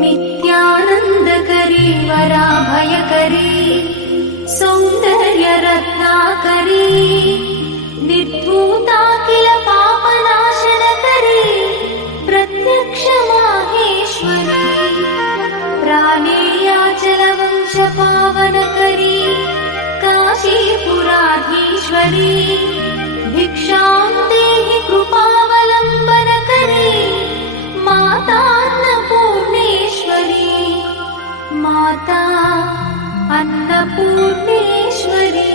नित्यानन्दकरी वराभयकरी सौन्दर्यरत्नाकरी निर्धूताखिल पापनाशनकरी प्रत्यक्ष माहेश्वरी प्राणेयाचलवंशपावनकरी काशीपुराधीश्वरी भिक्षां देहि कृपावलम्बनकरी मातान्नपूर्णेश्वरी माता अन्नपूर्णेश्वरी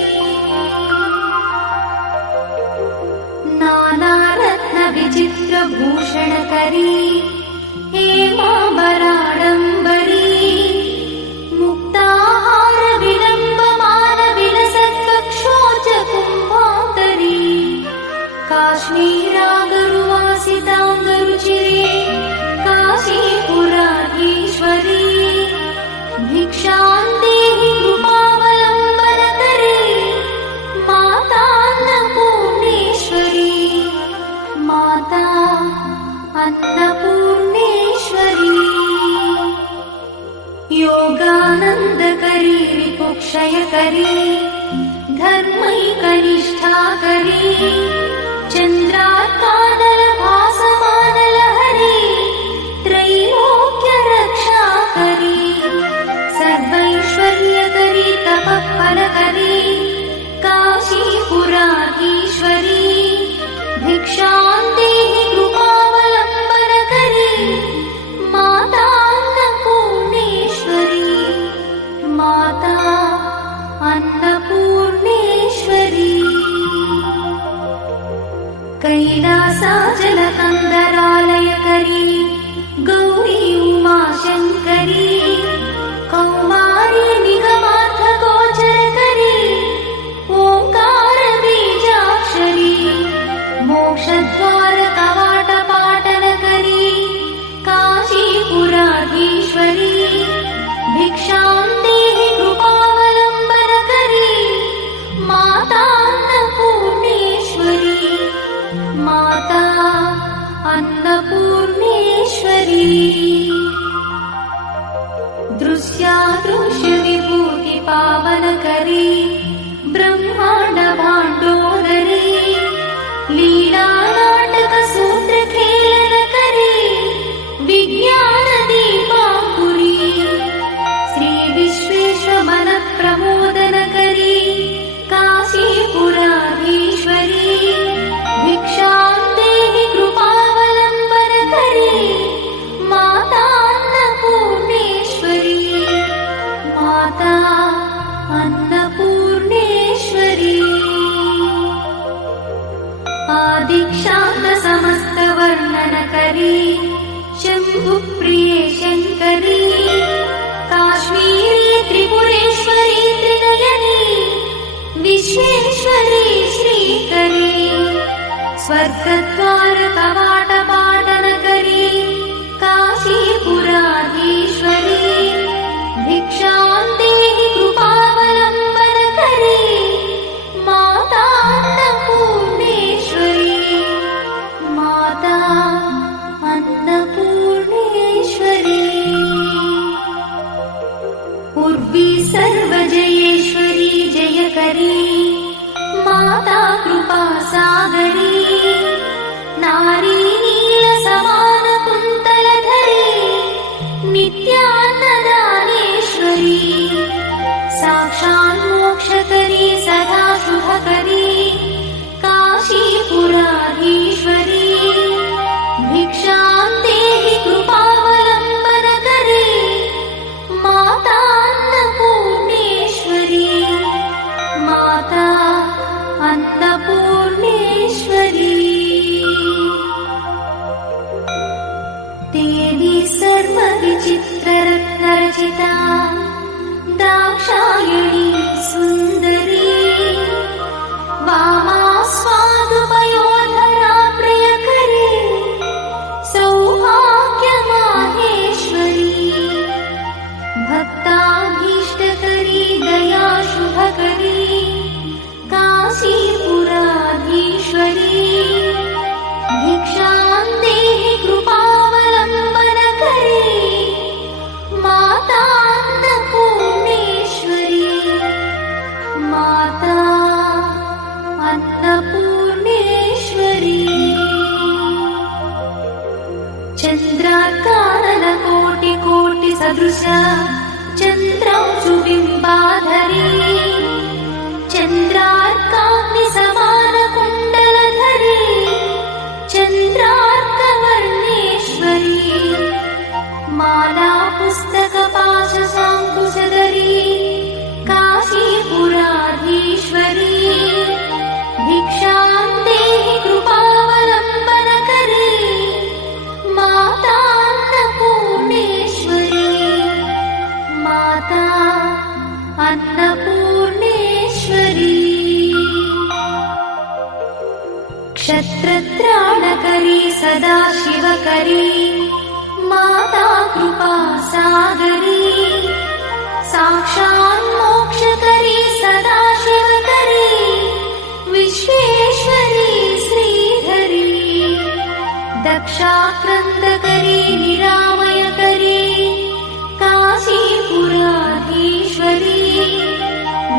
नानारत्नविचित्रभूषणकरी हेमाम्बराडम्बरी मुक्ताहारविलम्बमानविलसत्कक्षोजकुम्भान्तरी काश्मीरागरुवासिताङ्गरुचिरे काशीपुराधीश्वरी भिक्षां देहि कृपावलम्बनकरी मातान्नपूर्णेश्वरी माता अन्नपूर्णेश्वरी योगानन्दकरी रिपुक्षयकरी धर्मैकनिष्ठाकरी चन्द्रार्कानलभासमानलहरी त्रैलोक्यरक्षाकरी सर्वैश्वर्यकरी तपःफलकरी काशीपुराधीश्वरी भिक्षां देहि कृपावलम्बनकरी मातान्नपूर्णेश्वरी माता अन्नपूर्णेश्वरी कैलासाचलकन्दरालयकरी गौरी उमाशङ्करी कौमारी निगमार्थगोचरकरी ओङ्कारबीजाक्षरी मोक्षद्वारकवाटपाटनकरी काशीपुराधीश्वरी भिक्षां देहि कृपावलम्बनकरी मातान्नपूर्णेश्वरी माता अन्नपूर्णेश्वरी दृश्यादृश्यविभूतिपावनकरी ब्रह्माण्डभाण्डोदरी लीलानाटकसूत्रखेलनकरी विज्ञानदीपाङ्कुरी श्रीविश्वेशमनप्रमोदनकरी काशीपुराधीश्वरी भिक्षां देहि कृपावलम्बनकरी मातान्नपूर्णेश्वरी माता अन्नपूर्णेश्वरी आदिक्षान्तसमस्तवर्णनकरी शम्भुप्रिये शङ्करी काश्मीरी त्रिपुरेश्वरी त्रिनयनी विश्वेश्वरी श्रीकरी स्वर्गद्वारकवाटपाटनकरी काशीपुराधीश्वरी भिक्षां देहि कृपावलम्बनकरी माता अन्नपूर्णेश्वरी माता अन्नपूर्णेश्वरी उर्वी सर्वजयेश्वरी जयकरी माता कृपासागरी नारी नीलसमानकुन्तलधरी नित्यान्नदानेश्वरी साक्षान्मोक्षकरी सदा शुभकरी काशीपुराधीश्वरी भिक्षां देहि कृपावलम्बनकरी माता अन्नपूर्णेश्वरी माता अन्नपूर्णेश्वरी देवी सर्वविचित्ररत्नरचिता दाक्षायणी सुन्दरी अन्नपूर्णेश्वरी चन्द्रार्काननकोटिकोटिसदृश चन्द्रांशुबिम्बाधरी चन्द्रार्काग्निसमानकुण्डलधरी चन्द्रार्कवर्णेश्वरी माला पुस्तकपाशशाङ्कुशधरी काशीपुराधीश्वरी भिक्षां देहि कृपावलम्बनकरी माता अन्नपूर्णेश्वरी माता अन्नपूर्णेश्वरी क्षत्रत्राणकरी सदाशिवकरी माता कृपा सागरी साक्षात् मोक्षकरी सदाशिवकरी विश्वेश्वरी श्रीधरी दक्षाक्रन्दकरी निरामयकरी काशीपुराधीश्वरी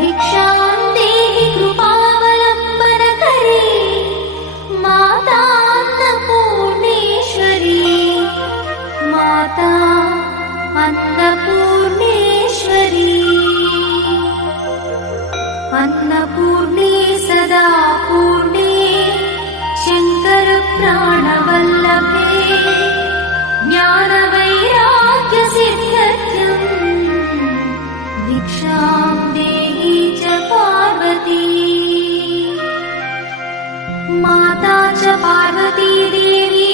भिक्षां देहि कृपावलम्बनकरी माता अन्नपूर्णेश्वरी माता अन्नपूर्णेश्वरी अन्नपूर्णे सदा पूर्णे शङ्करप्राणवल्लभे ज्ञानवैराग्यसिद्ध्यर्थं भिक्षां देहि च पार्वती माता च पार्वती देवी